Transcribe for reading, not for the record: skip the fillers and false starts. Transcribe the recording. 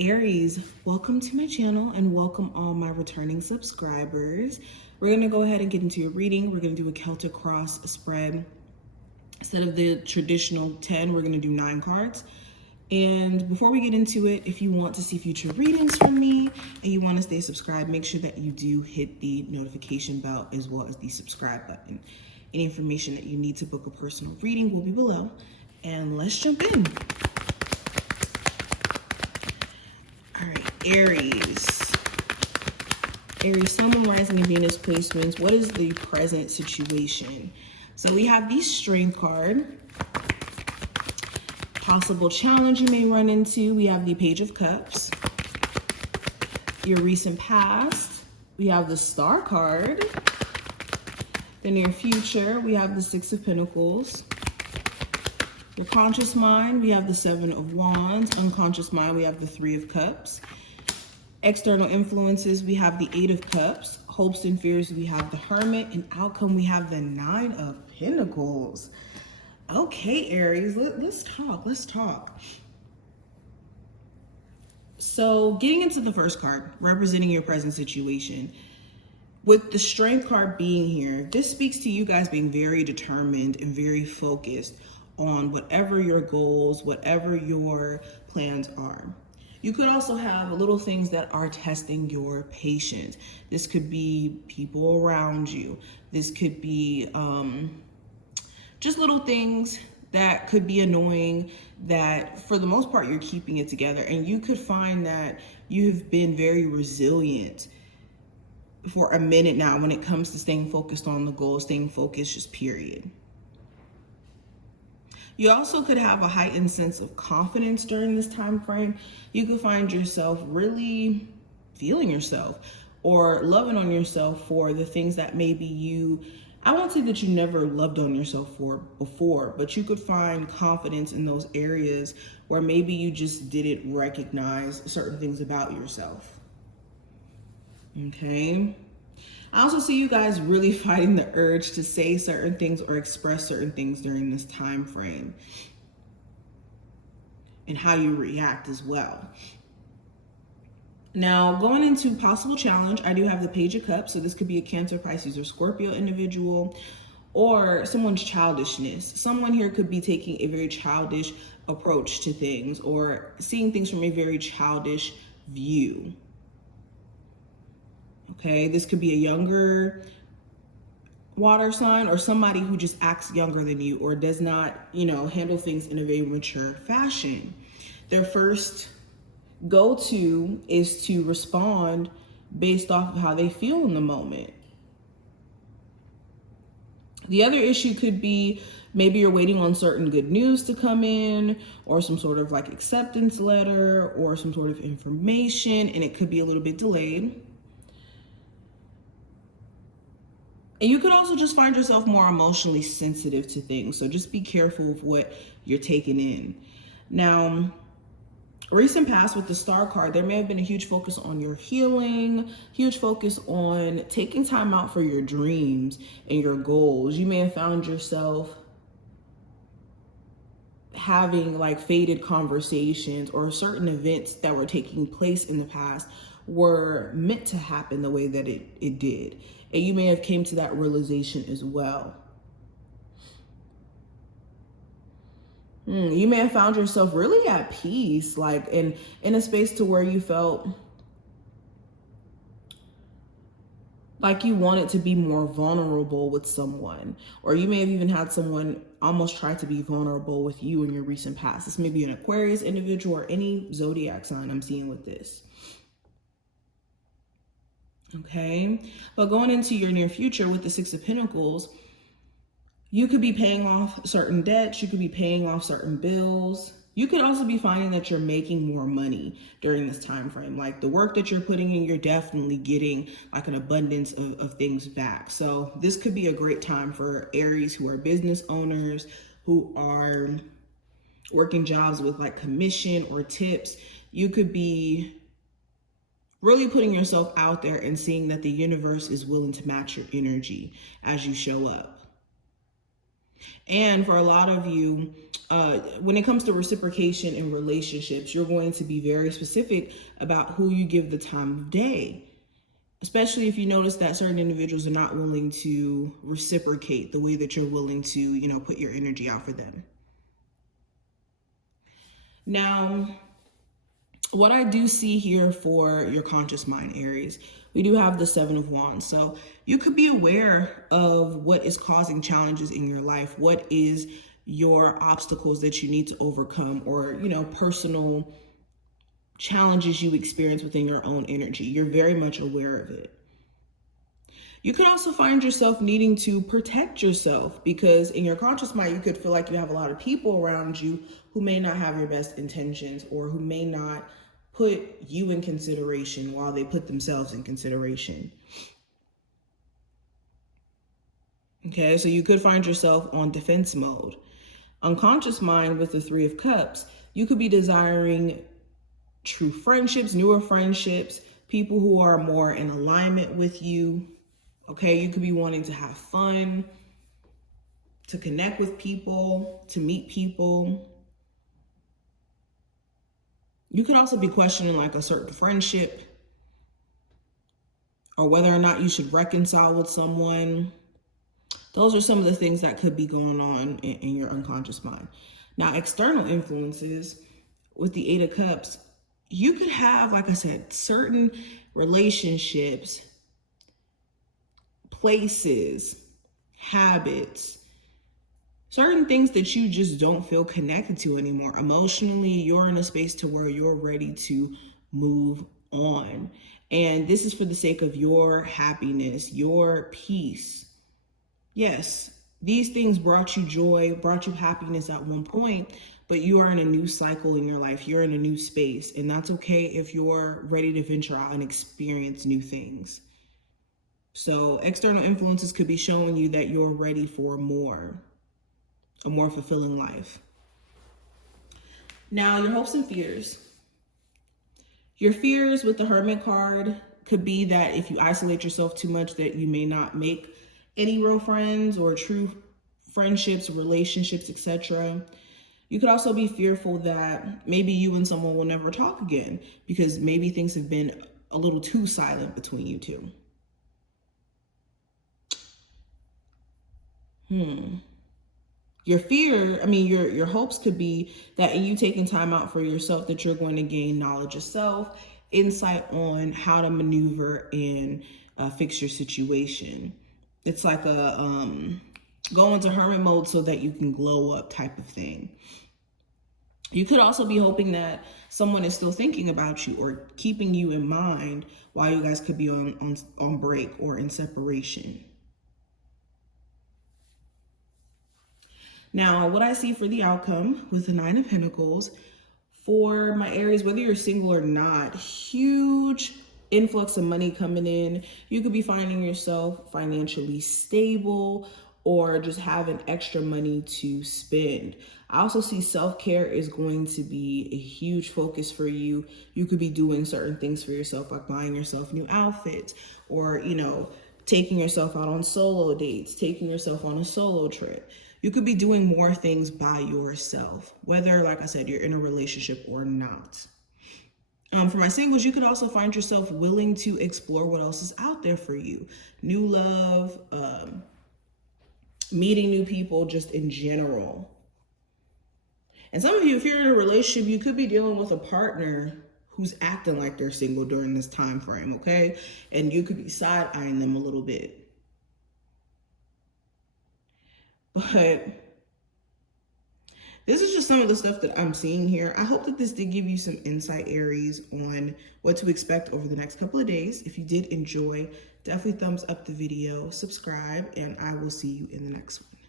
Aries, welcome to my channel and welcome all my returning subscribers. We're going to go ahead and get into your reading. We're going to do a Celtic cross spread. Instead of the traditional 10, we're going to do 9 cards. And before we get into it, if you want to see future readings from me and you want to stay subscribed, make sure that you do hit the notification bell as well as the subscribe button. Any information that you need to book a personal reading will be below. And let's jump in. All right, Aries. Aries, Sun, Moon, Rising, and Venus placements. What is the present situation? So we have the Strength card. Possible challenge you may run into. We have the Page of Cups. Your recent past. We have the Star card. The near future. We have the Six of Pentacles. Your conscious mind, we have the Seven of Wands. Unconscious mind, we have the Three of Cups. External influences, we have the Eight of Cups. Hopes and fears, we have the Hermit. And outcome, we have the Nine of Pentacles. Okay, Aries, let's talk. So getting into the first card, representing your present situation. With the Strength card being here, this speaks to you guys being very determined and very focused on whatever your goals, whatever your plans are. You could also have little things that are testing your patience. This could be people around you. This could be just little things that could be annoying, that for the most part, you're keeping it together. And you could find that you've been very resilient for a minute now when it comes to staying focused on the goal, staying focused, just period. You also could have a heightened sense of confidence during this time frame. You could find yourself really feeling yourself or loving on yourself for the things that maybe I won't say that you never loved on yourself for before, but you could find confidence in those areas where maybe you just didn't recognize certain things about yourself. Okay. I also see you guys really fighting the urge to say certain things or express certain things during this time frame and how you react as well. Now, going into possible challenge, I do have the Page of Cups. So this could be a Cancer, Pisces, or Scorpio individual, or someone's childishness. Someone here could be taking a very childish approach to things or seeing things from a very childish view. Okay, this could be a younger water sign or somebody who just acts younger than you or does not, handle things in a very mature fashion. Their first go-to is to respond based off of how they feel in the moment. The other issue could be maybe you're waiting on certain good news to come in or some sort of like acceptance letter or some sort of information, and it could be a little bit delayed. And you could also just find yourself more emotionally sensitive to things. So just be careful of what you're taking in. Now, recent past with the Star card, there may have been a huge focus on your healing, huge focus on taking time out for your dreams and your goals. You may have found yourself having like faded conversations or certain events that were taking place in the past were meant to happen the way that it did. And you may have came to that realization as well. You may have found yourself really at peace, like in a space to where you felt like you wanted to be more vulnerable with someone, or you may have even had someone almost try to be vulnerable with you in your recent past. This may be an Aquarius individual or any zodiac sign I'm seeing with this. Okay, but going into your near future with the Six of Pentacles, you could be paying off certain debts. You could be paying off certain bills. You could also be finding that you're making more money during this time frame. Like the work that you're putting in, you're definitely getting like an abundance of things back. So this could be a great time for Aries who are business owners, who are working jobs with like commission or tips. You could be really putting yourself out there and seeing that the universe is willing to match your energy as you show up. And for a lot of you, when it comes to reciprocation in relationships, you're going to be very specific about who you give the time of day, especially if you notice that certain individuals are not willing to reciprocate the way that you're willing to, put your energy out for them. Now, what I do see here for your conscious mind, Aries, we do have the Seven of Wands. So you could be aware of what is causing challenges in your life. What is your obstacles that you need to overcome, or, personal challenges you experience within your own energy. You're very much aware of it. You could also find yourself needing to protect yourself, because in your conscious mind, you could feel like you have a lot of people around you who may not have your best intentions, or who may not put you in consideration while they put themselves in consideration. Okay, so you could find yourself on defense mode. Unconscious mind with the Three of Cups, you could be desiring true friendships, newer friendships, people who are more in alignment with you. Okay, you could be wanting to have fun, to connect with people, to meet people. You could also be questioning like a certain friendship, or whether or not you should reconcile with someone. Those are some of the things that could be going on in your unconscious mind. Now, external influences with the Eight of Cups, you could have, like I said, certain relationships, places, habits, certain things that you just don't feel connected to anymore. Emotionally, you're in a space to where you're ready to move on. And this is for the sake of your happiness, your peace. Yes, these things brought you joy, brought you happiness at one point, but you are in a new cycle in your life. You're in a new space, and that's okay if you're ready to venture out and experience new things. So external influences could be showing you that you're ready for a more fulfilling life. Now, your hopes and fears. Your fears with the Hermit card could be that if you isolate yourself too much, that you may not make any real friends or true friendships, relationships, etc. You could also be fearful that maybe you and someone will never talk again, because maybe things have been a little too silent between you two. Your fear, your hopes could be that in you taking time out for yourself, that you're going to gain knowledge of self, insight on how to maneuver and fix your situation. It's like a go into hermit mode so that you can glow up type of thing. You could also be hoping that someone is still thinking about you or keeping you in mind while you guys could be on break or in separation. Now, what I see for the outcome with the Nine of Pentacles, for my Aries, whether you're single or not, huge influx of money coming in. You could be finding yourself financially stable, or just having extra money to spend. I also see self-care is going to be a huge focus for you. You could be doing certain things for yourself, like buying yourself new outfits, or, taking yourself out on solo dates, taking yourself on a solo trip. You could be doing more things by yourself, whether, like I said, you're in a relationship or not. For my singles, you could also find yourself willing to explore what else is out there for you. New love, meeting new people, just in general. And some of you, if you're in a relationship, you could be dealing with a partner who's acting like they're single during this time frame, okay? And you could be side-eyeing them a little bit. But this is just some of the stuff that I'm seeing here. I hope that this did give you some insight, Aries, on what to expect over the next couple of days. If you did enjoy, definitely thumbs up the video, subscribe, and I will see you in the next one.